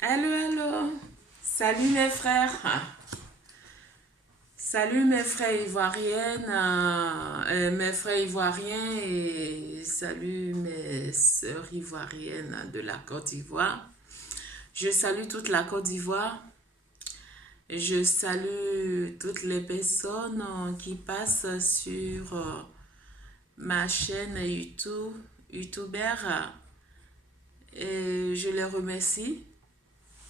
Allô, allô. Salut mes frères. Salut mes frères ivoiriennes, mes frères ivoiriens et salut mes sœurs ivoiriennes de la Côte d'Ivoire. Je salue toute la Côte d'Ivoire. Je salue toutes les personnes qui passent sur ma chaîne YouTube, YouTubeur. Et je les remercie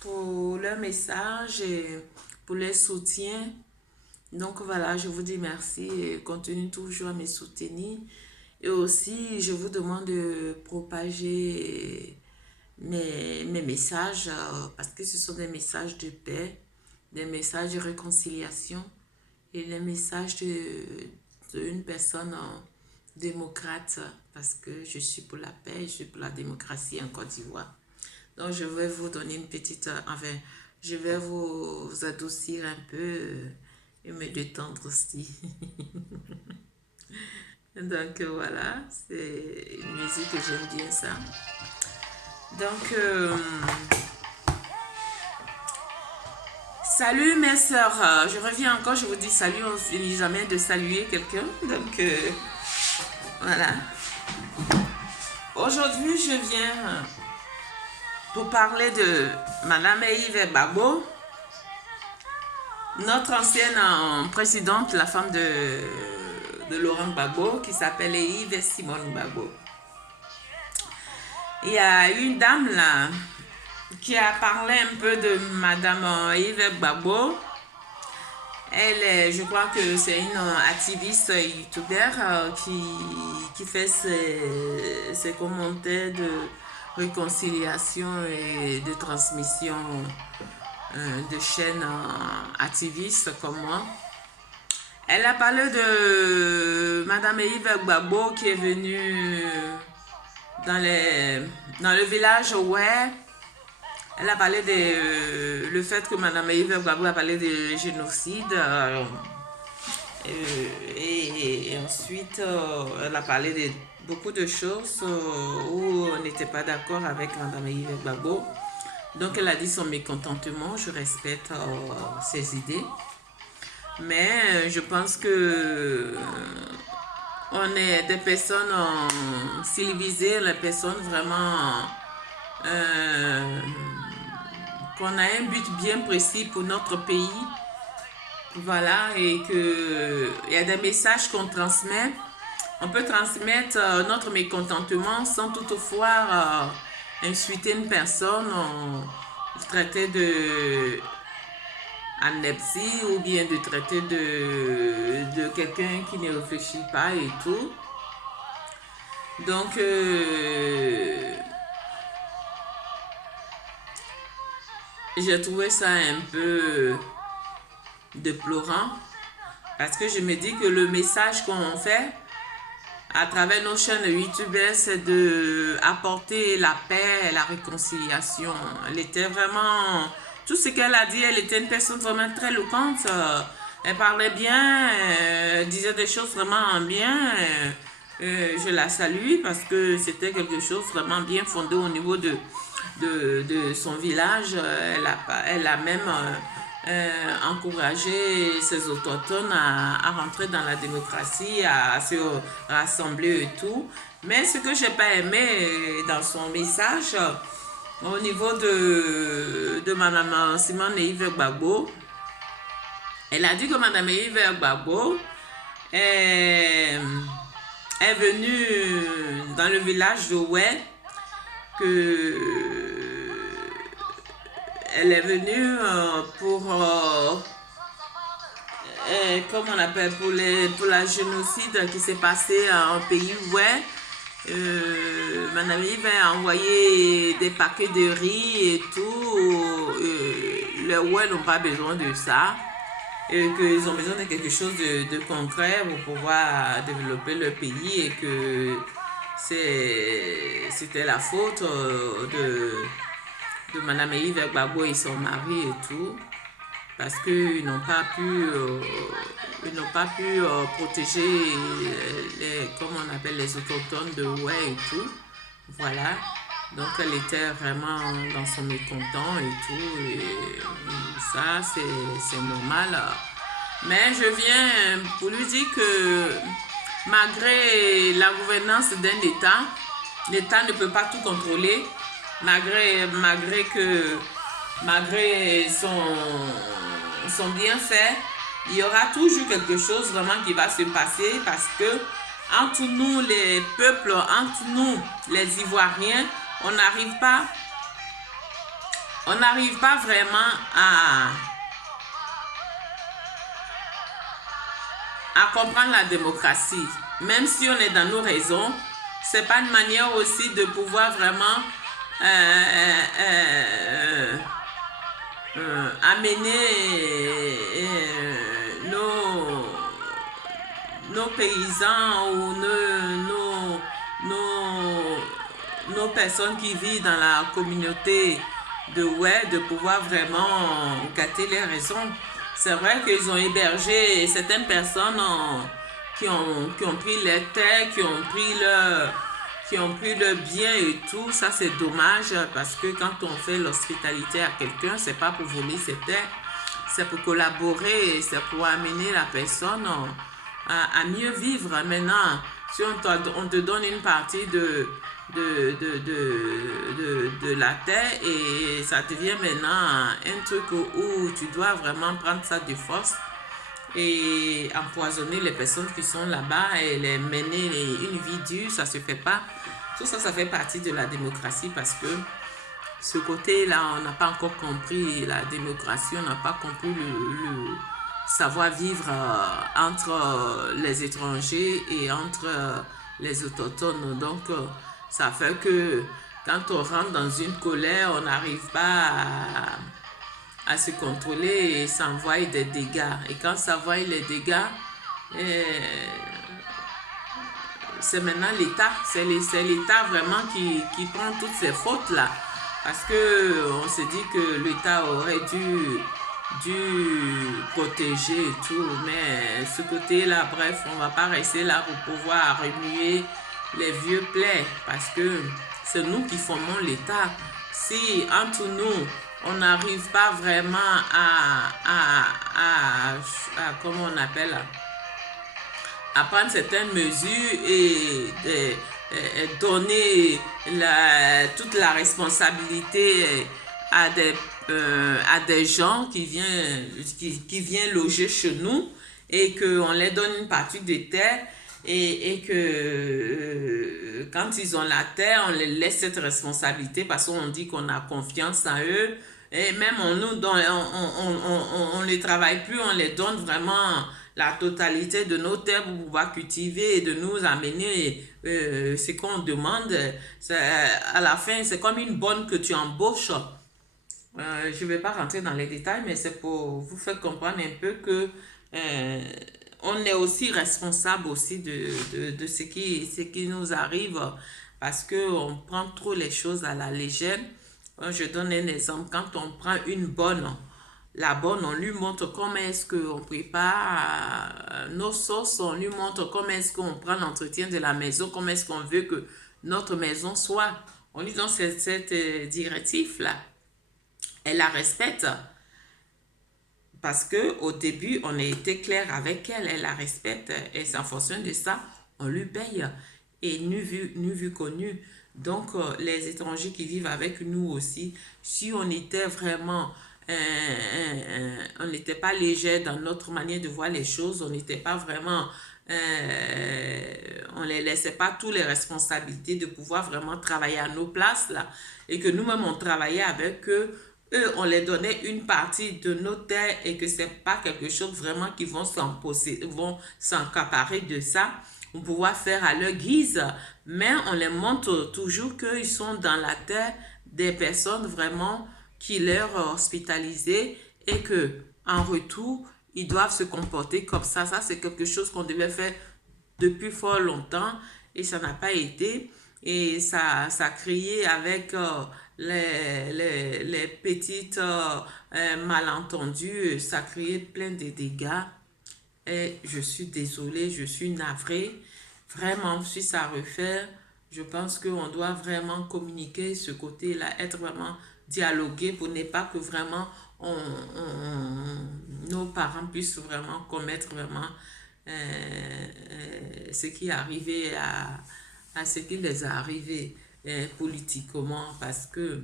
pour leur message et pour leur soutien. Donc voilà, je vous dis merci et continuez toujours à me soutenir. Et aussi, je vous demande de propager mes messages parce que ce sont des messages de paix, des messages de réconciliation et les messages d'une personne démocrate parce que je suis pour la paix, je suis pour la démocratie en Côte d'Ivoire. Donc je vais vous donner une petite, enfin, je vais vous adoucir un peu et me détendre aussi. Donc voilà, c'est une musique que j'aime bien ça. Donc, salut mes sœurs, je reviens encore, je vous dis salut, on ne finit jamais de saluer quelqu'un. Donc voilà. Aujourd'hui, je viens pour parler de Madame Yves Gbagbo, notre ancienne présidente, la femme de Laurent Gbagbo, qui s'appelle Yves Simone Gbagbo. Il y a une dame là qui a parlé un peu de Madame Yves Gbagbo. Elle est, je crois que c'est une activiste youtubeur qui fait ses commentaires de réconciliation et de transmission de chaînes activistes comme moi. Elle a parlé de Madame Yves Gbagbo qui est venue dans le village Oué. Elle a parlé de le fait que Madame Yves Gbagbo a parlé de génocide. Et ensuite, elle a parlé de beaucoup de choses où on n'était pas d'accord avec Madame Yves Gbagbo. Donc, elle a dit son mécontentement. Je respecte ses idées. Mais je pense que on est des personnes civilisées, les personnes vraiment qu'on a un but bien précis pour notre pays. Voilà, et qu'il y a des messages qu'on transmet. On peut transmettre notre mécontentement sans toutefois insulter une personne, traiter de amnésie ou bien de traiter de quelqu'un qui ne réfléchit pas et tout. Donc, j'ai trouvé ça un peu déplorant parce que je me dis que le message qu'on fait à travers nos chaînes YouTube, c'est d'apporter la paix et la réconciliation. Elle était vraiment... Tout ce qu'elle a dit, elle était une personne vraiment très éloquente. Elle parlait bien, elle disait des choses vraiment bien. Je la salue parce que c'était quelque chose vraiment bien fondé au niveau de son village. Elle a même encouragé ses autochtones à rentrer dans la démocratie, à se rassembler et tout. Mais ce que j'ai pas aimé dans son message, au niveau de Madame Simone Yves Gbagbo, elle a dit que Madame Yves Gbagbo est venue dans le village de Oué, que elle est venue pour comment on appelle, pour la génocide qui s'est passé en pays Oué. Madame Yves a envoyé des paquets de riz et tout. Les Oué n'ont pas besoin de ça. Et qu'ils ont besoin de quelque chose de concret pour pouvoir développer leur pays et que c'était la faute de Madame Yves Gbagbo et son mari et tout, parce qu'ils n'ont pas pu protéger comme on appelle les autochtones de Oué et tout. Voilà. Donc, elle était vraiment dans son mécontent et tout. Et ça, c'est normal. Mais je viens pour lui dire que malgré la gouvernance d'un État, l'État ne peut pas tout contrôler. Malgré son bienfait, il y aura toujours quelque chose vraiment qui va se passer parce que entre nous les peuples, entre nous les Ivoiriens, on n'arrive pas vraiment à comprendre la démocratie. Même si on est dans nos raisons, c'est pas une manière aussi de pouvoir vraiment amener nos paysans ou nos personnes qui vivent dans la communauté de pouvoir vraiment gâter les raisons. C'est vrai qu'ils ont hébergé certaines personnes qui ont pris les terres, qui ont pris le bien et tout. Ça, c'est dommage parce que quand on fait l'hospitalité à quelqu'un, c'est pas pour voler ses terres, c'est pour collaborer, c'est pour amener la personne à mieux vivre. Maintenant, si on te donne une partie de la terre et ça devient maintenant un truc où tu dois vraiment prendre ça de force et empoisonner les personnes qui sont là-bas et les mener une vie dure, ça se fait pas. Tout ça, ça fait partie de la démocratie parce que ce côté-là, on n'a pas encore compris la démocratie, on n'a pas compris le savoir-vivre entre les étrangers et entre les autochtones. Donc, ça fait que quand on rentre dans une colère, on n'arrive pas à se contrôler et ça envoie des dégâts. Et quand ça envoie les dégâts, c'est maintenant l'État. C'est l'État vraiment qui prend toutes ces fautes-là. Parce qu'on se dit que l'État aurait dû protéger et tout. Mais ce côté-là, bref, on ne va pas rester là pour pouvoir remuer les vieux plaies. Parce que c'est nous qui formons l'État. Si entre nous, on n'arrive pas vraiment comment on appelle, à prendre certaines mesures et donner toute la responsabilité à des gens qui viennent loger chez nous et qu'on leur donne une partie de terre et que quand ils ont la terre, on les laisse cette responsabilité parce qu'on dit qu'on a confiance en eux et même on les travaille plus, on les donne vraiment la totalité de nos terres pour pouvoir cultiver et de nous amener ce qu'on demande. À la fin, c'est comme une bonne que tu embauches. Je ne vais pas rentrer dans les détails, mais c'est pour vous faire comprendre un peu que on est aussi responsable aussi de ce qui nous arrive parce qu'on prend trop les choses à la légère. Je donne un exemple. Quand on prend une bonne, la bonne, on lui montre comment est-ce qu'on prépare nos sauces, on lui montre comment est-ce qu'on prend l'entretien de la maison, comment est-ce qu'on veut que notre maison soit. On lui donne cette directive-là. Elle la respecte parce qu'au début, on a été clair avec elle, elle la respecte et c'est en fonction de ça, on lui paye et nu vu connu. Donc, les étrangers qui vivent avec nous aussi, si on était vraiment on n'était pas léger dans notre manière de voir les choses, on n'était pas vraiment, on les laissait pas toutes les responsabilités de pouvoir vraiment travailler à nos places là, et que nous-mêmes on travaillait avec eux, on les donnait une partie de nos terres et que c'est pas quelque chose vraiment qui vont s'accaparer de ça, on pouvoir faire à leur guise, mais on les montre toujours qu'ils sont dans la terre des personnes vraiment qui leur hospitalisé et que en retour ils doivent se comporter comme ça. Ça c'est quelque chose qu'on devait faire depuis fort longtemps et ça n'a pas été et ça créé avec les petites malentendus, ça créé plein de dégâts et je suis désolée, je suis navrée vraiment si ça refait Je pense qu'on doit vraiment communiquer ce côté-là, être vraiment dialogué pour ne pas que vraiment nos parents puissent vraiment commettre vraiment ce qui est arrivé à ce qui les est arrivé politiquement parce que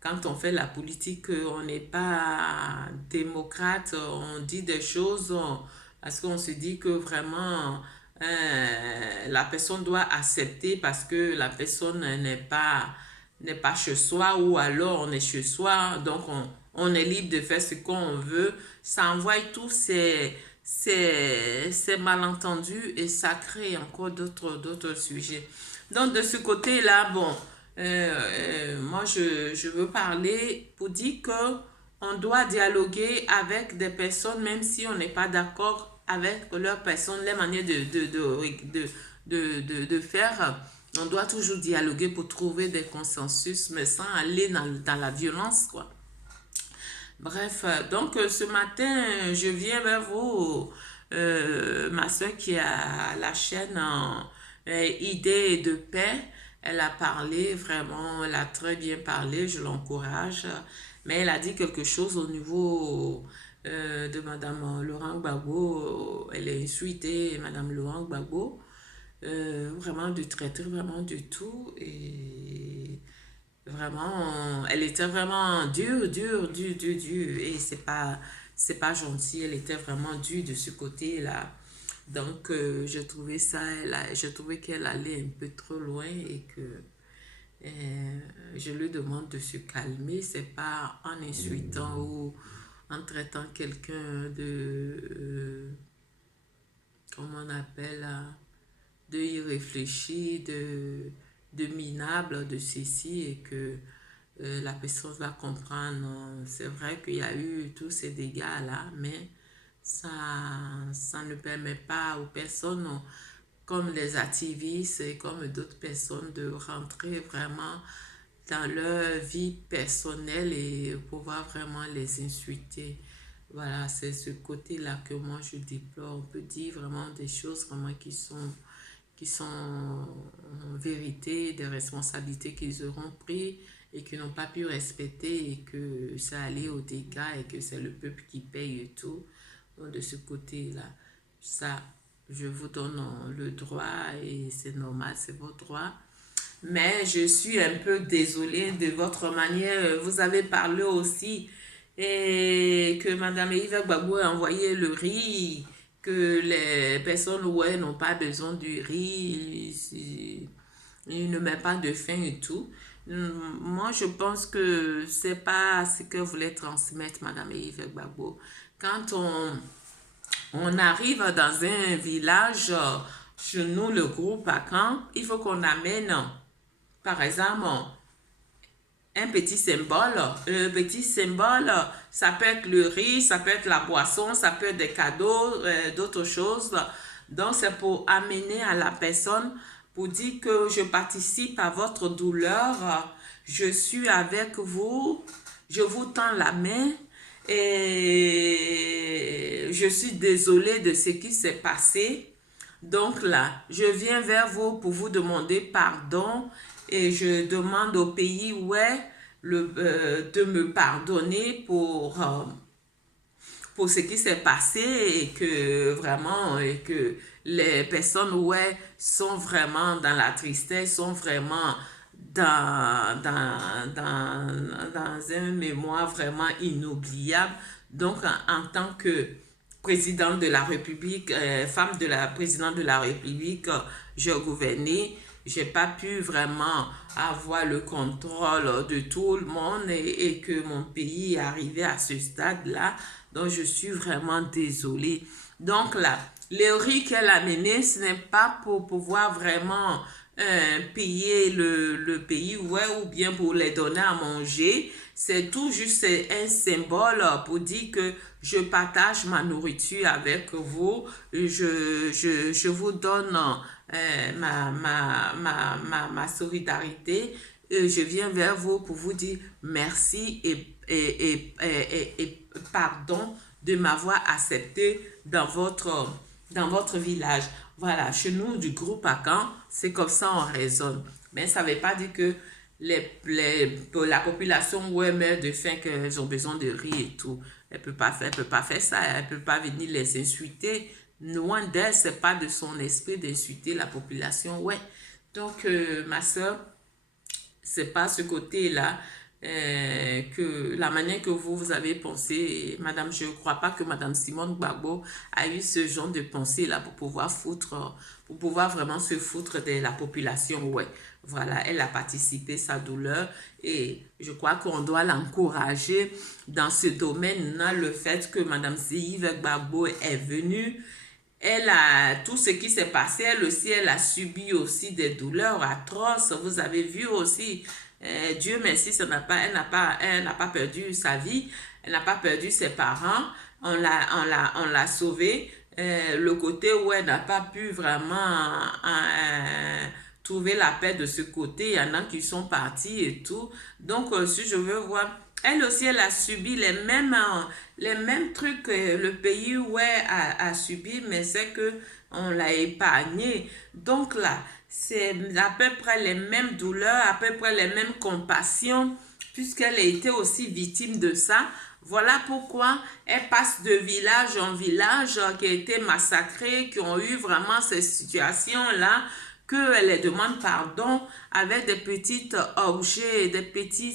quand on fait la politique, on n'est pas démocrate, on dit des choses parce qu'on se dit que vraiment la personne doit accepter parce que la personne n'est pas chez soi ou alors on est chez soi, donc on est libre de faire ce qu'on veut. Ça envoie tous ces malentendus et ça crée encore d'autres sujets. Donc de ce côté-là, bon, moi je veux parler pour dire que on doit dialoguer avec des personnes même si on n'est pas d'accord avec leur personne, les manières de faire. On doit toujours dialoguer pour trouver des consensus, mais sans aller dans la violence, quoi. Bref, donc ce matin, je viens vers vous, ma soeur qui a la chaîne Idées de paix. Elle a parlé vraiment, elle a très bien parlé, je l'encourage. Mais elle a dit quelque chose au niveau de Madame Laurent Gbagbo. Elle est insultée, Madame Laurent Gbagbo, vraiment de traiter vraiment du tout. Et vraiment, elle était vraiment dure. Et c'est pas gentil. Elle était vraiment dure de ce côté-là. Donc, je trouvais ça, je trouvais qu'elle allait un peu trop loin et que je lui demande de se calmer. C'est pas en insultant ou en traitant quelqu'un comment on appelle, de irréfléchi, de minable, de ceci et que la personne va comprendre. C'est vrai qu'il y a eu tous ces dégâts-là, mais ça ne permet pas aux personnes comme les activistes et comme d'autres personnes de rentrer vraiment dans leur vie personnelle et pouvoir vraiment les insulter. Voilà, c'est ce côté-là que moi je déplore. On peut dire vraiment des choses vraiment qui sont en vérité des responsabilités qu'ils auront pris et qui n'ont pas pu respecter et que ça allait au dégâts et que c'est le peuple qui paye et tout. Donc de ce côté-là, ça, je vous donne le droit et c'est normal, c'est votre droit. Mais je suis un peu désolée de votre manière. Vous avez parlé aussi et que Madame Yves Gbagbo a envoyé le riz, que les personnes ouais, n'ont pas besoin du riz, il ne met pas de faim et tout. Moi, je pense que c'est pas ce que voulait transmettre Madame Yves Gbagbo. Quand on arrive dans un village, chez nous, le groupe à Caen, il faut qu'on amène, par exemple, un petit symbole. Le petit symbole, ça peut être le riz, ça peut être la boisson, ça peut être des cadeaux, d'autres choses. Donc, c'est pour amener à la personne, pour dire que je participe à votre douleur, je suis avec vous, je vous tends la main et je suis désolée de ce qui s'est passé. Donc là, je viens vers vous pour vous demander pardon et je demande au pays ouais, de me pardonner pour ce qui s'est passé et que vraiment et que les personnes ouais, sont vraiment dans la tristesse, sont vraiment dans un mémoire vraiment inoubliable. Donc, en tant que présidente de la République, femme de la présidente de la République, je gouvernais, j'ai pas pu vraiment avoir le contrôle de tout le monde et que mon pays est arrivé à ce stade-là. Donc, je suis vraiment désolée. Donc, là, le riz qu'elle a mené, ce n'est pas pour pouvoir vraiment payer le pays ouais, ou bien pour les donner à manger. C'est tout juste un symbole pour dire que je partage ma nourriture avec vous. Je vous donne ma solidarité. Je viens vers vous pour vous dire merci et pardon de m'avoir accepté dans votre dans votre village. Voilà, chez nous, du groupe Akan, c'est comme ça on raisonne. Mais ça ne veut pas dire que la population ouais, meurt de faim, qu'elles ont besoin de riz et tout. Elle peut pas faire ça, elle ne peut pas venir les insulter. Loin d'elle, ce n'est pas de son esprit d'insulter la population. Ouais. Donc, ma soeur, c'est pas ce côté-là que la manière que vous avez pensé, madame, je ne crois pas que madame Simone Gbagbo a eu ce genre de pensée-là pour pouvoir vraiment se foutre de la population. Ouais, voilà, elle a participé sa douleur et je crois qu'on doit l'encourager dans ce domaine-là, le fait que madame Yves Gbagbo est venue. Elle a tout ce qui s'est passé, elle aussi, elle a subi aussi des douleurs atroces. Vous avez vu aussi, Dieu merci, elle n'a pas perdu sa vie, elle n'a pas perdu ses parents. On l'a sauvée. Le côté où elle n'a pas pu vraiment trouver la paix de ce côté, il y en a qui sont partis et tout. Donc, si je veux voir, elle aussi, elle a subi les mêmes trucs que le pays où elle a subi, mais c'est que on l'a épargné. Donc là, c'est à peu près les mêmes douleurs, à peu près les mêmes compassions, puisqu'elle a été aussi victime de ça. Voilà pourquoi elle passe de village en village qui a été massacré, qui ont eu vraiment ces situations-là, qu'elle les demande pardon avec des petits objets, des petits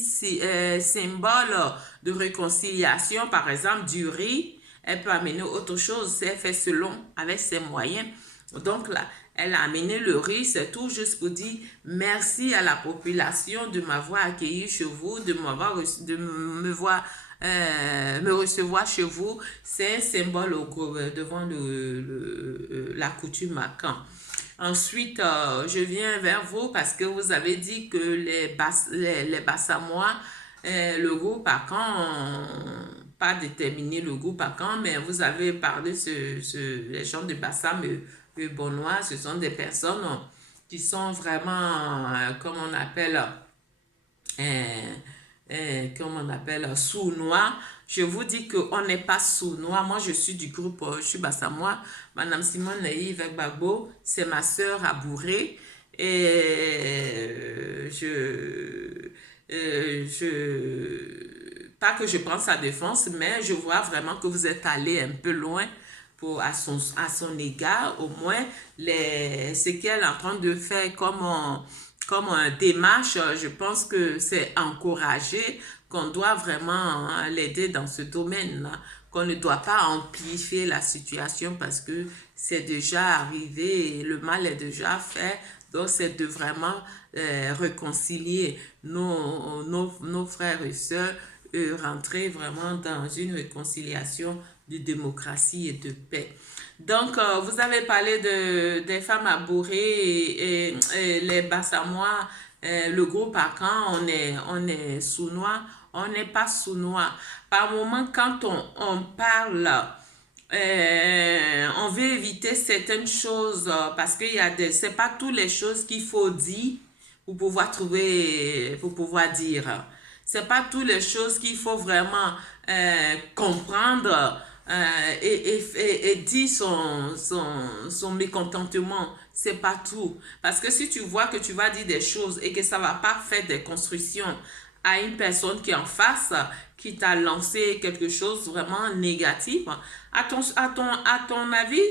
symboles de réconciliation, par exemple du riz. Elle peut amener autre chose, c'est fait selon, avec ses moyens. Donc là, elle a amené le riz, c'est tout juste pour dire merci à la population de m'avoir accueilli chez vous, de me recevoir chez vous. C'est un symbole devant la coutume à Caen. Ensuite, je viens vers vous parce que vous avez dit que les Bassamois, le groupe à Caen, pas déterminé le groupe à Caen, mais vous avez parlé les gens de Bassam et Bonnois, ce sont des personnes qui sont vraiment, comme on appelle, comme on appelle, sournois. Je vous dis qu'on n'est pas sournois. Moi, je suis du groupe, je suis Bassamois. Madame Simone Yves Gbagbo, c'est ma sœur à Bourré. Et pas que je prends sa défense, mais je vois vraiment que vous êtes allé un peu loin à son égard. Au moins, ce qu'elle est en train de faire comme un démarche, je pense que c'est encouragé, qu'on doit vraiment l'aider dans ce domaine-là, qu'on ne doit pas amplifier la situation parce que c'est déjà arrivé et le mal est déjà fait. Donc, c'est de vraiment réconcilier nos frères et sœurs et rentrer vraiment dans une réconciliation de démocratie et de paix. Donc, vous avez parlé des femmes à bourrer et les Bassamois, le groupe à Caen, on est sournois, on n'est pas sournois. Par moment, quand on parle, on veut éviter certaines choses parce qu'il y a c'est pas toutes les choses qu'il faut dire pour pouvoir dire. C'est pas toutes les choses qu'il faut vraiment comprendre et dire son mécontentement. C'est pas tout. Parce que si tu vois que tu vas dire des choses et que ça va pas faire des constructions à une personne qui est en face, qui t'a lancé quelque chose vraiment négatif, à ton avis,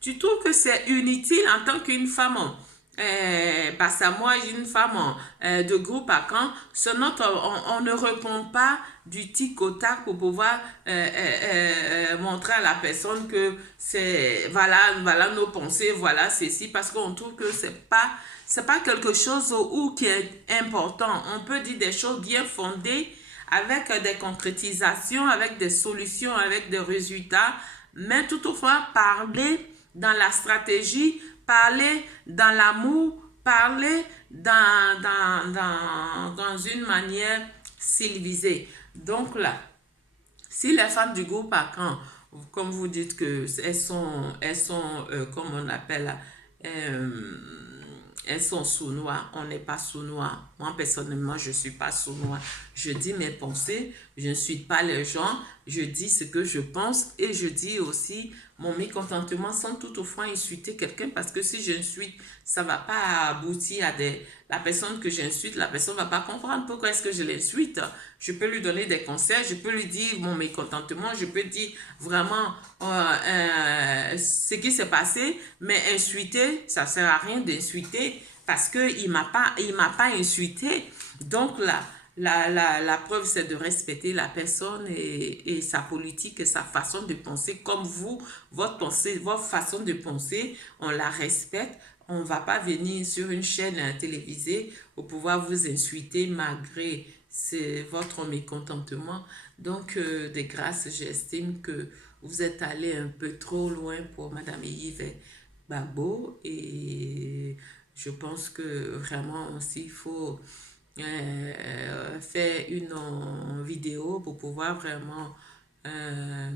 tu trouves que c'est inutile en tant qu'une femme parce à moi, une femme de groupe à Caen, on ne répond pas du tic au tac pour pouvoir montrer à la personne que voilà nos pensées, voilà ceci, parce qu'on trouve que c'est pas quelque chose qui est important. On peut dire des choses bien fondées avec des concrétisations, avec des solutions, avec des résultats, mais toutefois parler dans la stratégie, parler dans l'amour, parler dans une manière civilisée. Donc là, si les femmes du groupe à Caen, comme vous dites que elles sont comme on appelle, elles sont sournois, on n'est pas sournois. Moi, personnellement, je ne suis pas sournois. Je dis mes pensées, Je n'insulte pas les gens, je dis ce que je pense et je dis aussi mon mécontentement sans toutefois insulter quelqu'un parce que si j'insulte, ça ne va pas aboutir à des... La personne que j'insulte, la personne ne va pas comprendre pourquoi est-ce que je l'insulte. Je peux lui donner des conseils, je peux lui dire mon mécontentement, je peux dire vraiment ce qui s'est passé, mais insulter, ça ne sert à rien d'insulter parce qu'il ne m'a pas insulté. Donc là, la preuve, c'est de respecter la personne et sa politique et sa façon de penser. Comme vous, votre pensée, votre façon de penser, on la respecte. On ne va pas venir sur une chaîne télévisée pour pouvoir vous insulter malgré votre mécontentement. Donc, de grâce, j'estime que vous êtes allé un peu trop loin pour Madame Yves Gbagbo et je pense que vraiment aussi il faut faire une vidéo pour pouvoir vraiment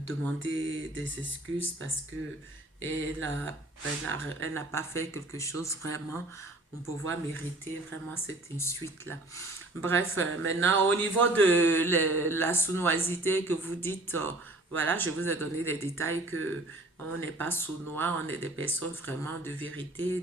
demander des excuses parce que elle n'a pas fait quelque chose vraiment pour pouvoir mériter vraiment cette insulte-là. Bref, maintenant, au niveau de la sournoisité que vous dites, voilà, je vous ai donné les détails que on n'est pas sournois, on est des personnes vraiment de vérité,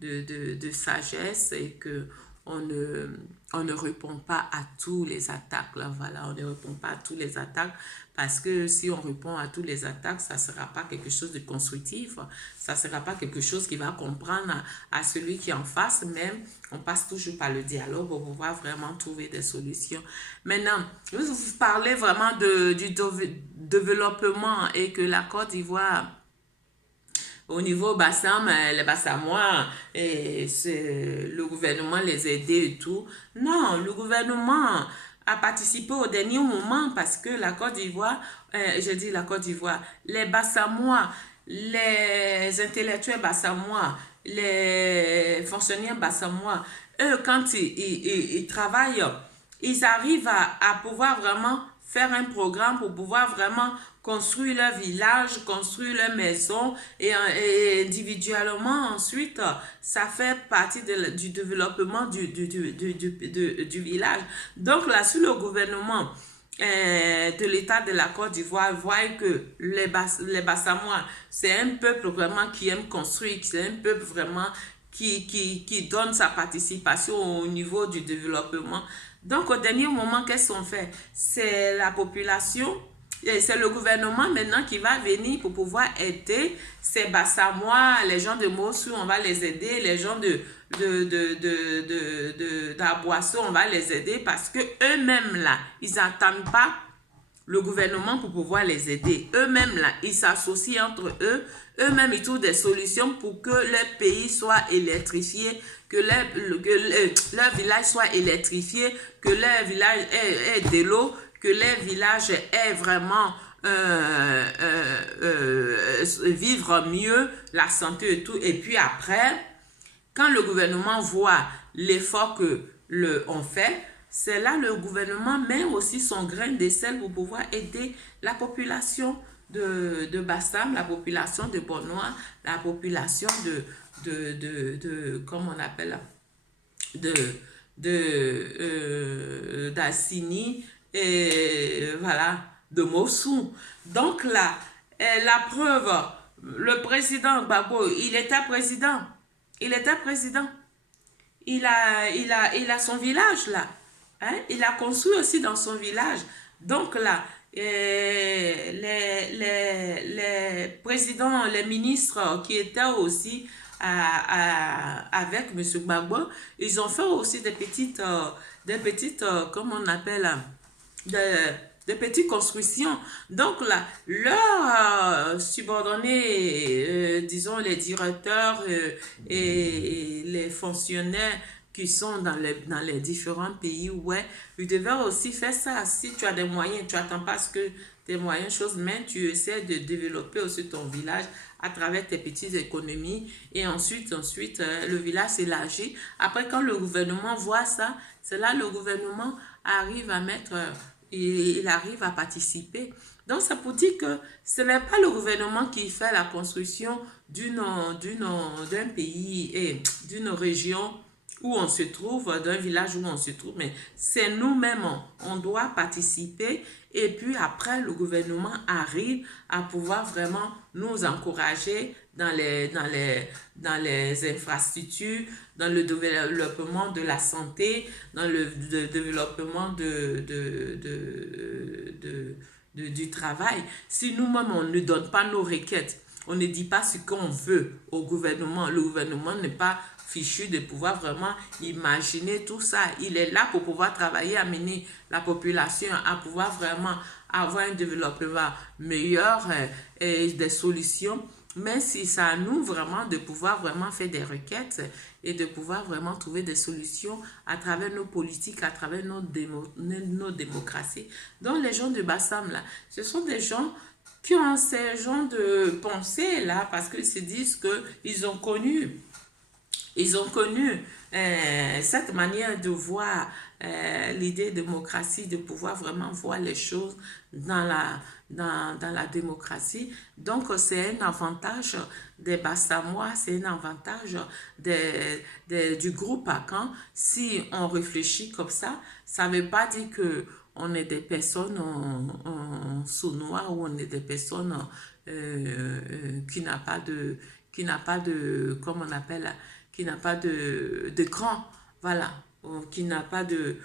de sagesse et que on ne répond pas à tous les attaques. Là, voilà, on ne répond pas à tous les attaques parce que si on répond à tous les attaques, ça ne sera pas quelque chose de constructif, ça ne sera pas quelque chose qui va comprendre à celui qui est en face, même on passe toujours par le dialogue pour pouvoir vraiment trouver des solutions. Maintenant, vous parlez vraiment du développement et que la Côte d'Ivoire au niveau Bassam, les Bassamois, et le gouvernement les aidait et tout. Non, le gouvernement a participé au dernier moment parce que la Côte d'Ivoire, je dis la Côte d'Ivoire, les Bassamois, les intellectuels Bassamois, les fonctionnaires Bassamois, eux, quand ils travaillent, ils arrivent à pouvoir vraiment faire un programme pour pouvoir vraiment construire leur village, construire leur maison et individuellement ensuite, ça fait partie du développement du village. Donc là, sur le gouvernement de l'État de la Côte d'Ivoire voit que les Bassamois, c'est un peuple vraiment qui aime construire, c'est un peuple vraiment qui donne sa participation au niveau du développement. Donc, au dernier moment, qu'est-ce qu'on fait? C'est la population, c'est le gouvernement maintenant qui va venir pour pouvoir aider ces Bassamois, les gens de Mossou, on va les aider, les gens d'Aboisseau, on va les aider parce que eux-mêmes là, ils n'attendent pas le gouvernement pour pouvoir les aider. Eux-mêmes là, ils s'associent entre eux, eux-mêmes ils trouvent des solutions pour que leur pays soit électrifié, que leur village soit électrifié, que leur village ait de l'eau, que leur village ait vraiment vivre mieux, la santé et tout. Et puis après, quand le gouvernement voit l'effort que on fait, c'est là le gouvernement met aussi son grain de sel pour pouvoir aider la population de Bassam, la population de Bonois, la population comment on appelle, d'Assini et voilà, de Mossou. Donc là, la preuve, le président Gbagbo, il était président. Il était président. Il a son village là. Hein? Il a construit aussi dans son village. Donc là, les présidents, les ministres qui étaient aussi avec M. Gbagbo, ils ont fait aussi des petites comment on appelle, des petites constructions. Donc là, leurs subordonnés, disons les directeurs et les fonctionnaires qui sont dans les différents pays, ouais, ils devaient aussi faire ça. Si tu as des moyens, tu n'attends pas ce que tes moyens, choses, mais tu essaies de développer aussi ton village à travers tes petites économies et ensuite le village s'élargit. Après, quand le gouvernement voit ça, c'est là le gouvernement arrive à mettre, il arrive à participer. Donc, ça pour dire que ce n'est pas le gouvernement qui fait la construction d'un pays et d'une région où on se trouve, d'un village où on se trouve, mais c'est nous-mêmes, on doit participer et puis après le gouvernement arrive à pouvoir vraiment nous encourager dans les infrastructures, dans le développement de la santé, dans le développement du travail. Si nous-mêmes, on ne donne pas nos requêtes, on ne dit pas ce qu'on veut au gouvernement, le gouvernement n'est pas fichu de pouvoir vraiment imaginer tout ça. Il est là pour pouvoir travailler, amener la population à pouvoir vraiment avoir un développement meilleur et des solutions. Mais si c'est à nous vraiment de pouvoir vraiment faire des requêtes et de pouvoir vraiment trouver des solutions à travers nos politiques, à travers nos démocraties. Donc les gens de Bassam, là, ce sont des gens qui ont ces gens de pensée là parce qu'ils se disent qu'ils ont connu cette manière de voir l'idée de démocratie, de pouvoir vraiment voir les choses dans la démocratie. Donc, c'est un avantage des Bassamois, c'est un avantage du groupe Akan. Si on réfléchit comme ça ne veut pas dire que on est des personnes en sous-noir ou on est des personnes qui n'a pas de, comment on appelle, qui n'a pas de cran, voilà, qui n'a pas de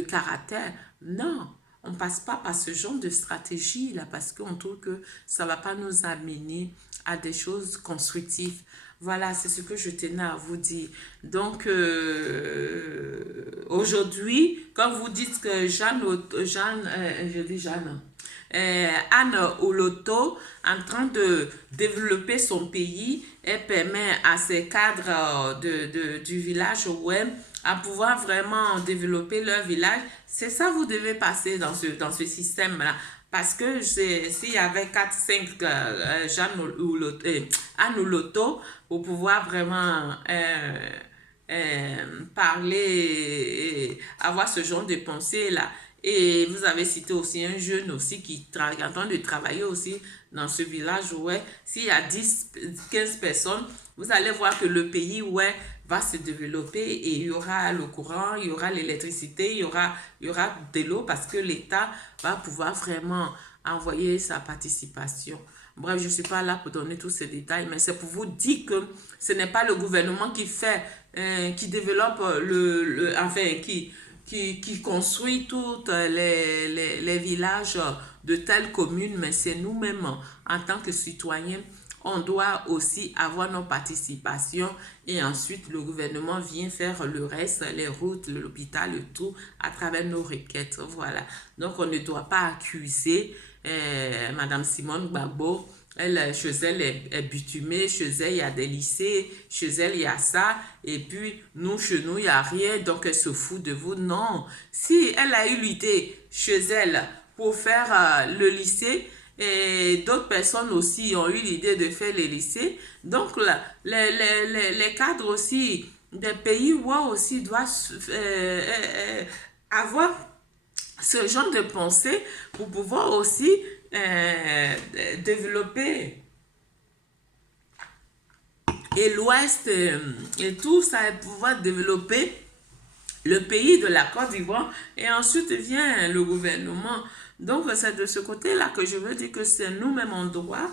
caractère. Non, on ne passe pas par ce genre de stratégie là parce qu'on trouve que ça ne va pas nous amener à des choses constructives. Voilà, c'est ce que je tenais à vous dire. Donc, aujourd'hui, quand vous dites que Anne Oloto, en train de développer son pays, elle permet à ses cadres du village web à pouvoir vraiment développer leur village. C'est ça vous devez passer dans ce système-là. Parce que s'il y avait 4-5 Anne Oloto pour pouvoir vraiment parler et avoir ce genre de pensée-là. Et vous avez cité aussi un jeune aussi qui est en train de travailler aussi dans ce village, ouais. S'il y a 10-15 personnes, vous allez voir que le pays, ouais, va se développer et il y aura le courant, il y aura l'électricité, il y aura de l'eau parce que l'État va pouvoir vraiment envoyer sa participation. Bref, je ne suis pas là pour donner tous ces détails, mais c'est pour vous dire que ce n'est pas le gouvernement qui fait, qui développe enfin, qui construit tous les villages de telle commune, mais c'est nous-mêmes, en tant que citoyens, on doit aussi avoir nos participations et ensuite le gouvernement vient faire le reste, les routes, l'hôpital, le tout à travers nos requêtes. Voilà. Donc on ne doit pas accuser Madame Simone Gbagbo. Elle, chez elle est bitumée, chez elle il y a des lycées, chez elle il y a ça, et puis nous, chez nous, il n'y a rien, donc elle se fout de vous. Non, si elle a eu l'idée chez elle pour faire le lycée, et d'autres personnes aussi ont eu l'idée de faire les lycées, donc là, les cadres aussi des pays ouais, aussi doivent avoir ce genre de pensée pour pouvoir aussi développer et l'Ouest et tout ça et pouvoir développer le pays de la Côte d'Ivoire et ensuite vient le gouvernement. Donc c'est de ce côté-là que je veux dire que c'est nous-mêmes on doit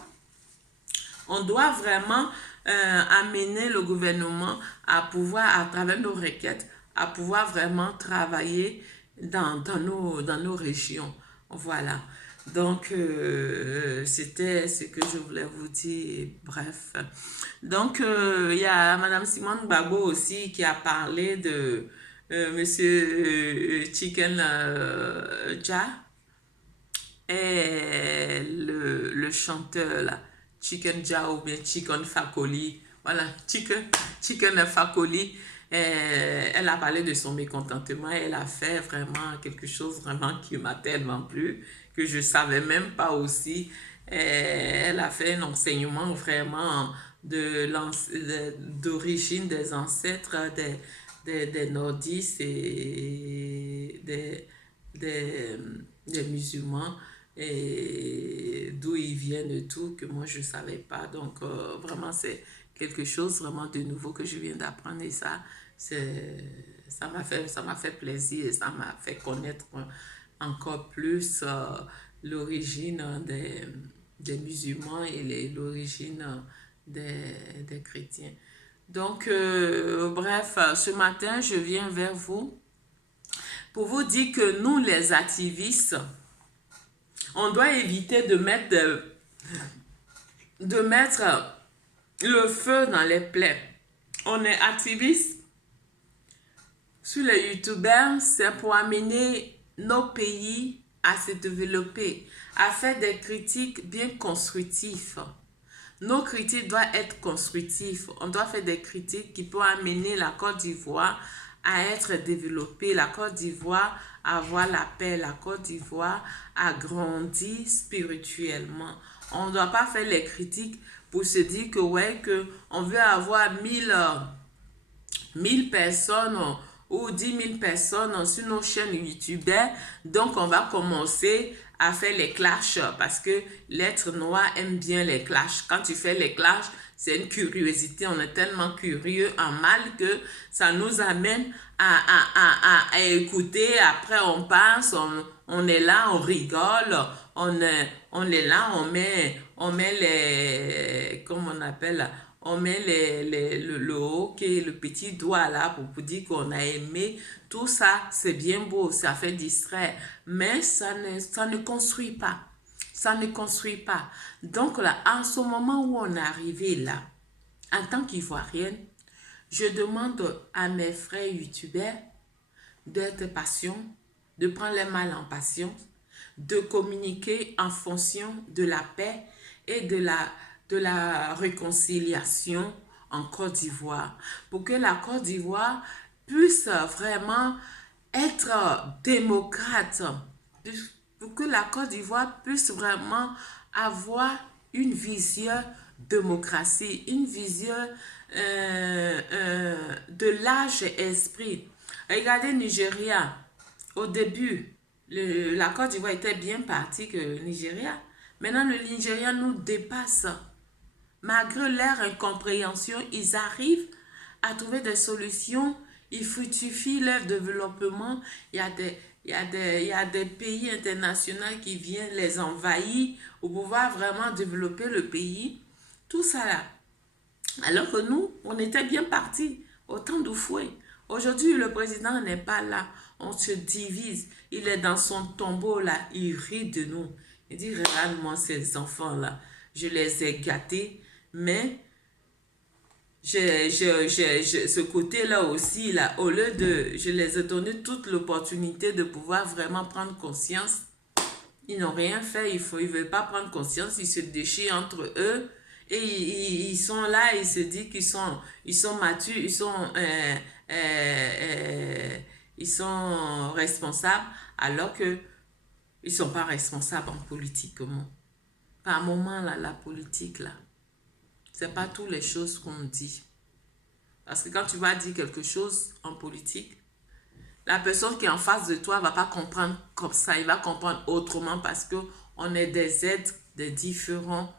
vraiment amener le gouvernement à pouvoir, à travers nos requêtes, à pouvoir vraiment travailler dans nos régions. Voilà. Donc, c'était ce que je voulais vous dire. Bref. Donc, il y a Madame Simone Gbagbo aussi qui a parlé de Monsieur Chicken Ja et le chanteur là, Chicken Ja ou bien Chicken Fakoli. Voilà, Chicken Fakoli. Elle a parlé de son mécontentement. Elle a fait vraiment quelque chose vraiment qui m'a tellement plu que je ne savais même pas aussi. Elle a fait un enseignement vraiment d'origine des ancêtres des nordistes et des musulmans et d'où ils viennent et tout, que moi je ne savais pas. Donc vraiment c'est quelque chose vraiment de nouveau que je viens d'apprendre et ça, Ça m'a fait plaisir et ça m'a fait connaître encore plus l'origine des musulmans et l'origine des chrétiens. Donc, bref, ce matin, je viens vers vous pour vous dire que nous, les activistes, on doit éviter de mettre le feu dans les plaies. On est activiste sur les youtubeurs, c'est pour amener nos pays à se développer, à faire des critiques bien constructives. Nos critiques doivent être constructives. On doit faire des critiques qui peuvent amener la Côte d'Ivoire à être développée, la Côte d'Ivoire à avoir la paix, la Côte d'Ivoire à grandir spirituellement. On ne doit pas faire les critiques pour se dire que ouais, que on veut avoir 1000 personnes ou 10 000 personnes sur nos chaînes YouTube. Donc, on va commencer à faire les clashs parce que l'être noir aime bien les clashs. Quand tu fais les clashs, c'est une curiosité. On est tellement curieux en mal que ça nous amène à écouter. Après, on passe, on est là, on rigole. On est là, on met les... Comment on appelle? On met le haut, le petit doigt là pour dire qu'on a aimé. Tout ça, c'est bien beau, ça fait distraire. Mais ça ne construit pas. Ça ne construit pas. Donc là, en ce moment où on est arrivé là, en tant qu'Ivoirienne, je demande à mes frères youtubeurs d'être patients, de prendre les mal en patience, de communiquer en fonction de la paix et de la réconciliation en Côte d'Ivoire, pour que la Côte d'Ivoire puisse vraiment être démocrate, pour que la Côte d'Ivoire puisse vraiment avoir une vision démocratie, une vision de large esprit. Regardez Nigeria, au début, la Côte d'Ivoire était bien partie que le Nigeria. Maintenant, le Nigeria nous dépasse. Malgré leur incompréhension, ils arrivent à trouver des solutions. Ils fructifient leur développement. Il y a des pays internationaux qui viennent les envahir pour pouvoir vraiment développer le pays. Tout ça là. Alors que nous, on était bien partis au temps du fouet. Aujourd'hui, le président n'est pas là. On se divise. Il est dans son tombeau là. Il rit de nous. Il dit, regarde-moi ces enfants-là. Je les ai gâtés. Mais ce côté-là aussi, là, au lieu de... Je les ai donné toute l'opportunité de pouvoir vraiment prendre conscience. Ils n'ont rien fait. Ils ne veulent pas prendre conscience. Ils se déchirent entre eux. Et ils sont là, ils se disent qu'ils sont matures, ils sont responsables, alors que ils ne sont pas responsables en politique. Par moment, là, la politique, là, ce n'est pas toutes les choses qu'on dit. Parce que quand tu vas dire quelque chose en politique, la personne qui est en face de toi ne va pas comprendre comme ça, il va comprendre autrement parce qu'on est des êtres de différents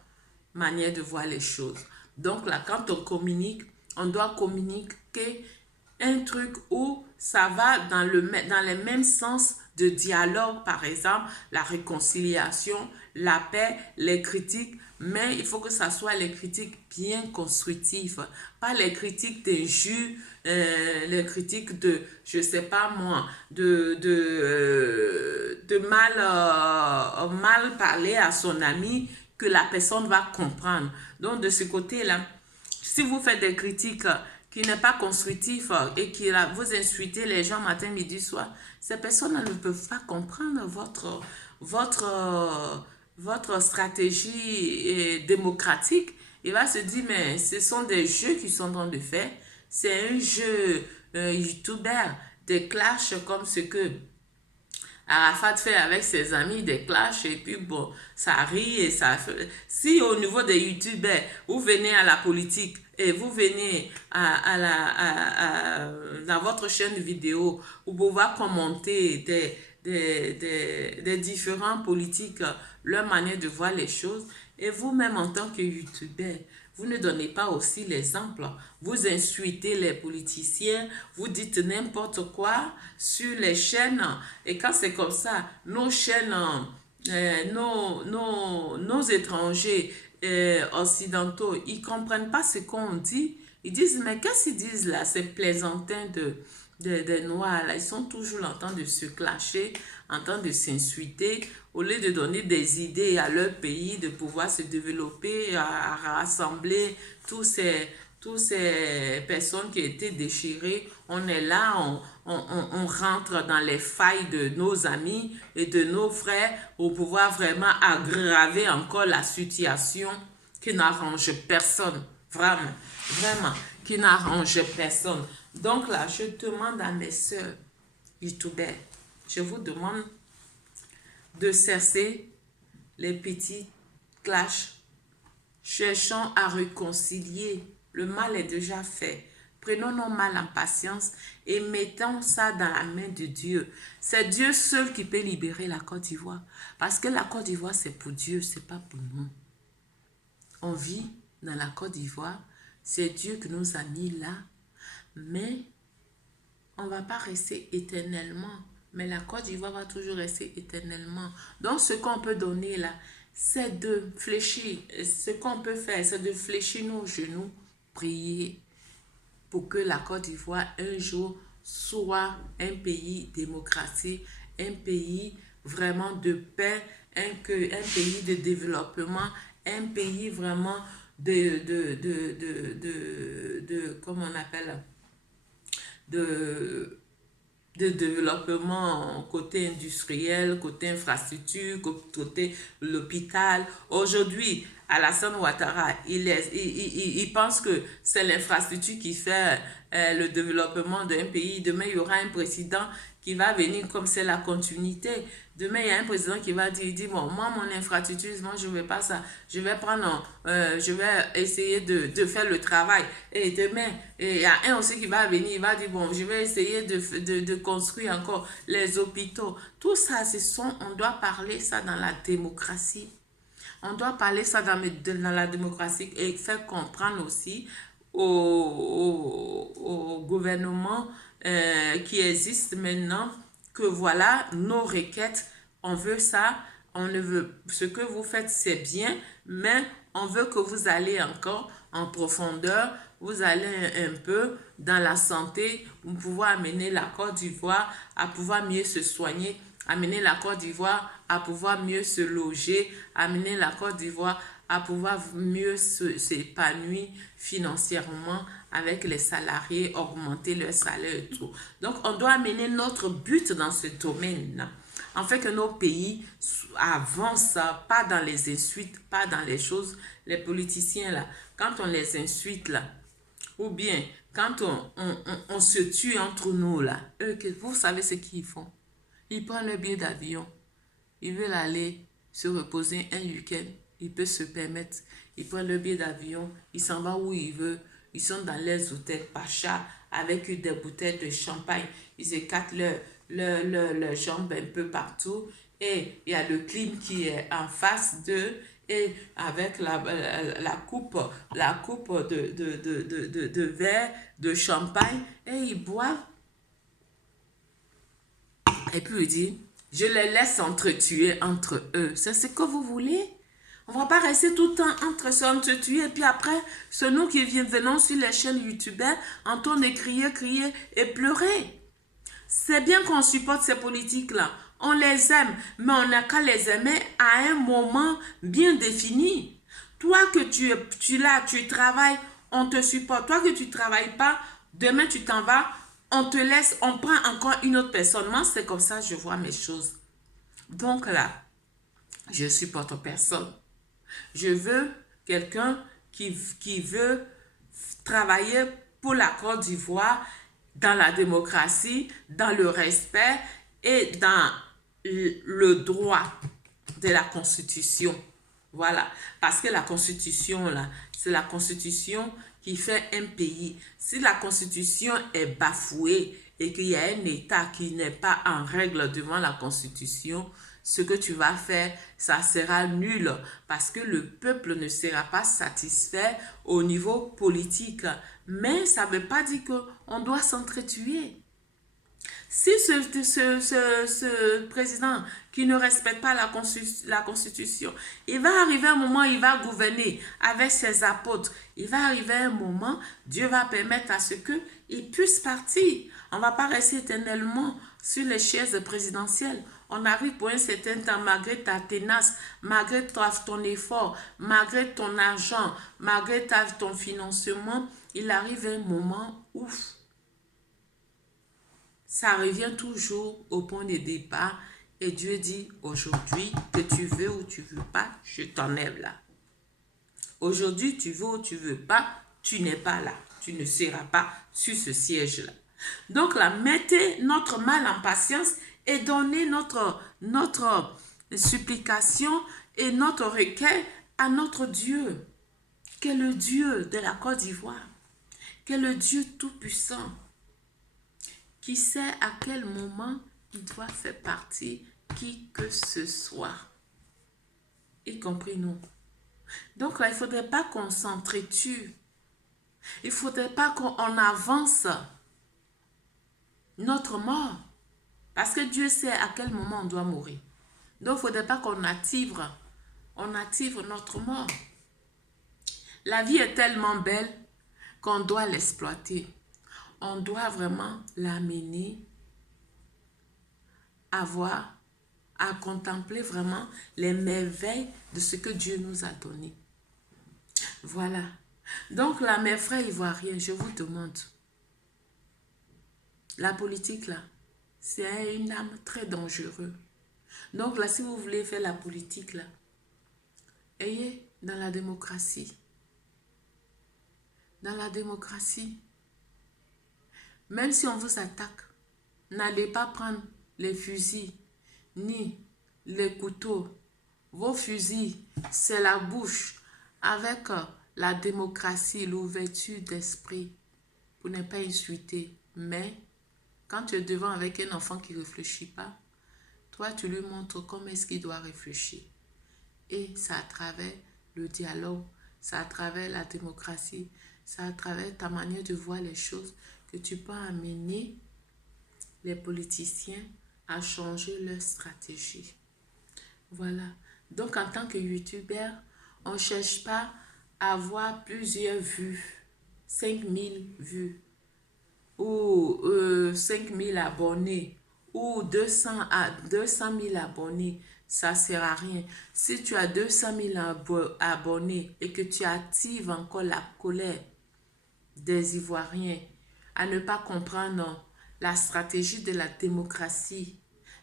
manière de voir les choses. Donc là, quand on communique, on doit communiquer un truc où ça va dans les mêmes sens de dialogue, par exemple, la réconciliation, la paix, les critiques, mais il faut que ça soit les critiques bien constructives, pas les critiques d'injures, les critiques de, je sais pas moi, de mal parler à son ami, que la personne va comprendre. Donc, de ce côté-là, si vous faites des critiques qui n'est pas constructives et qui vous insultez les gens matin, midi, soir, ces personnes ne peuvent pas comprendre votre stratégie démocratique. Il va se dire, mais ce sont des jeux qu'ils sont en train de faire. C'est un jeu youtubeur, des clashs comme ce que Arafat fait avec ses amis, des clashs, et puis bon, ça rit et ça fait... Si au niveau des youtubeurs, vous venez à la politique et vous venez dans votre chaîne vidéo pour pouvoir commenter des différents politiques, leur manière de voir les choses, et vous-même en tant que youtubeur, vous ne donnez pas aussi l'exemple. Vous insultez les politiciens, vous dites n'importe quoi sur les chaînes. Et quand c'est comme ça, nos chaînes, nos étrangers occidentaux, ils ne comprennent pas ce qu'on dit. Ils disent, mais qu'est-ce qu'ils disent là, ces plaisantins des Noirs là, ils sont toujours en train de se clasher, en train de s'insulter, au lieu de donner des idées à leur pays, de pouvoir se développer, à rassembler tous ces personnes qui étaient déchirées. On est là, on rentre dans les failles de nos amis et de nos frères pour pouvoir vraiment aggraver encore la situation qui n'arrange personne. Vraiment, vraiment, qui n'arrange personne. Donc là, je demande à mes soeurs youtubeurs, je vous demande de cesser les petits clashs. Cherchons à réconcilier. Le mal est déjà fait. Prenons nos mal en patience et mettons ça dans la main de Dieu. C'est Dieu seul qui peut libérer la Côte d'Ivoire. Parce que la Côte d'Ivoire, c'est pour Dieu, c'est pas pour nous. On vit dans la Côte d'Ivoire. C'est Dieu qui nous a mis là. Mais on ne va pas rester éternellement. Mais la Côte d'Ivoire va toujours rester éternellement. Donc, ce qu'on peut donner là, c'est de fléchir. Ce qu'on peut faire, c'est de fléchir nos genoux, prier pour que la Côte d'Ivoire, un jour, soit un pays démocratique, un pays vraiment de paix, un pays de développement, un pays vraiment comment on appelle, de développement côté industriel, côté infrastructure, côté l'hôpital. Aujourd'hui, Alassane Ouattara, il pense que c'est l'infrastructure qui fait le développement d'un pays. Demain, il y aura un président qui va venir comme c'est la continuité. Demain, il y a un président qui va dire bon, moi, mon infrastructure, moi, je ne veux pas ça. Je vais prendre, je vais essayer de faire le travail. Et demain, il y a un aussi qui va venir, il va dire, bon, je vais essayer de construire encore les hôpitaux. Tout ça, on doit parler ça dans la démocratie. On doit parler ça dans la démocratie et faire comprendre aussi au gouvernement qui existe maintenant que voilà, nos requêtes, on veut ça, on ne veut, ce que vous faites c'est bien, mais on veut que vous allez encore en profondeur, vous allez un peu dans la santé, pour pouvoir amener la Côte d'Ivoire à pouvoir mieux se soigner, amener la Côte d'Ivoire à pouvoir mieux se loger, amener la Côte d'Ivoire à pouvoir mieux s'épanouir financièrement avec les salariés, augmenter leur salaire et tout. Donc, on doit amener notre but dans ce domaine, en fait que nos pays avancent, pas dans les insultes, pas dans les choses. Les politiciens, là, quand on les insulte, là, ou bien quand on se tue entre nous, là, eux, vous savez ce qu'ils font? Ils prennent le billet d'avion, ils veulent aller se reposer un week-end, ils peuvent se permettre, ils prennent le billet d'avion, ils s'en vont où ils veulent, ils sont dans les hôtels Pacha avec des bouteilles de champagne, ils écartent leurs jambes un peu partout et il y a le clim qui est en face d'eux et avec la coupe de verre de champagne et ils boivent. Et puis il dit, je les laisse s'entretuer entre eux. C'est ce que vous voulez? On ne va pas rester tout le temps entre s'entretuer et puis après, c'est nous qui venons sur les chaînes youtubeurs en train de crier et pleurer. C'est bien qu'on supporte ces politiques-là. On les aime, mais on n'a qu'à les aimer à un moment bien défini. Toi que tu travailles, on te supporte. Toi que tu ne travailles pas, demain tu t'en vas, on te laisse, on prend encore une autre personne. Moi, c'est comme ça que je vois mes choses. Donc là, je supporte personne. Je veux quelqu'un qui veut travailler pour la Côte d'Ivoire dans la démocratie, dans le respect et dans le droit de la Constitution. Voilà. Parce que la Constitution, là, c'est la Constitution qui fait un pays. Si la Constitution est bafouée et qu'il y a un État qui n'est pas en règle devant la Constitution, ce que tu vas faire, ça sera nul parce que le peuple ne sera pas satisfait au niveau politique. Mais ça ne veut pas dire qu'on doit s'entretuer. Si ce président qui ne respecte pas la Constitution, il va arriver un moment, il va gouverner avec ses apôtres. Il va arriver un moment, Dieu va permettre à ce qu'il puisse partir. On ne va pas rester éternellement sur les chaises présidentielles. On arrive pour un certain temps, malgré ta tenace, malgré ton effort, malgré ton argent, malgré ton financement, il arrive un moment où ça revient toujours au point de départ et Dieu dit aujourd'hui que tu veux ou tu ne veux pas, je t'enlève là. Aujourd'hui, tu veux ou tu ne veux pas, tu n'es pas là. Tu ne seras pas sur ce siège-là. Donc là, mettez notre mal en patience et donnez notre supplication et notre requête à notre Dieu, qui est le Dieu de la Côte d'Ivoire, qui est le Dieu tout-puissant, qui sait à quel moment il doit faire partie qui que ce soit, y compris nous. Donc là, il ne faudrait pas qu'on s'entretue. Il ne faudrait pas qu'on avance notre mort. Parce que Dieu sait à quel moment on doit mourir. Donc, il ne faudrait pas qu'on active notre mort. La vie est tellement belle qu'on doit l'exploiter. On doit vraiment l'amener à contempler vraiment les merveilles de ce que Dieu nous a donné. Voilà. Donc là, mes frères ivoiriens, je vous demande, la politique là, c'est une âme très dangereuse. Donc là, si vous voulez faire la politique là, ayez dans la démocratie. Dans la démocratie, même si on vous attaque, n'allez pas prendre les fusils ni les couteaux. Vos fusils, c'est la bouche. Avec la démocratie, l'ouverture d'esprit, pour ne pas insulter. Mais quand tu es devant avec un enfant qui ne réfléchit pas, toi, tu lui montres comment est-ce qu'il doit réfléchir. Et c'est à travers le dialogue, c'est à travers la démocratie, c'est à travers ta manière de voir les choses que tu peux amener les politiciens à changer leur stratégie. Voilà. Donc, en tant que youtubeur, on ne cherche pas à avoir plusieurs vues, 5000 vues, ou 5000 abonnés, ou 200 000 abonnés. Ça ne sert à rien. Si tu as 200 000 abonnés et que tu actives encore la colère des Ivoiriens à ne pas comprendre la stratégie de la démocratie,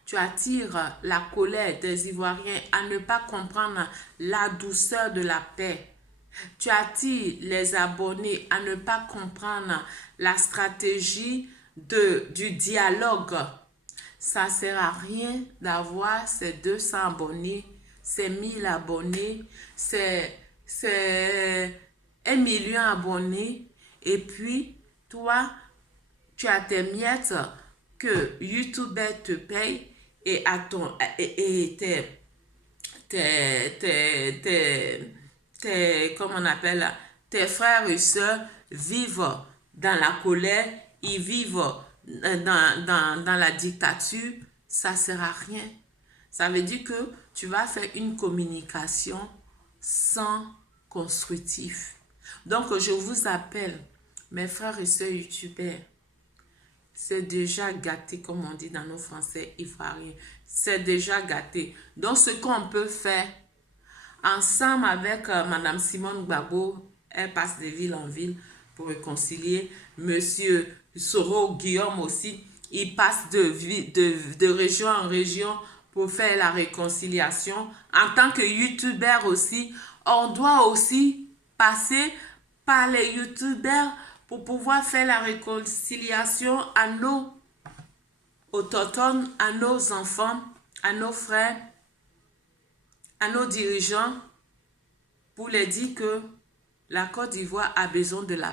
tu attires la colère des Ivoiriens à ne pas comprendre la douceur de la paix. Tu attires les abonnés à ne pas comprendre la stratégie du dialogue. Ça ne sert à rien d'avoir ces 200 abonnés, ces 1000 abonnés, ces 1 million d'abonnés. Et puis, toi, tu as tes miettes que YouTube te paye et comment on appelle, tes frères et sœurs vivent dans la colère, ils vivent dans la dictature, ça ne sert à rien. Ça veut dire que tu vas faire une communication sans constructif. Donc, je vous appelle, mes frères et sœurs youtubeurs, c'est déjà gâté, comme on dit dans nos français ivoiriens. C'est déjà gâté. Donc, ce qu'on peut faire, ensemble avec Madame Simone Gbagbo, elle passe de ville en ville pour réconcilier. Monsieur Soro Guillaume aussi, il passe de région en région pour faire la réconciliation. En tant que youtubeur aussi, on doit aussi passer par les youtubeurs pour pouvoir faire la réconciliation à nos autochtones, à nos enfants, à nos frères, à nos dirigeants, pour les dire que la Côte d'Ivoire a besoin de la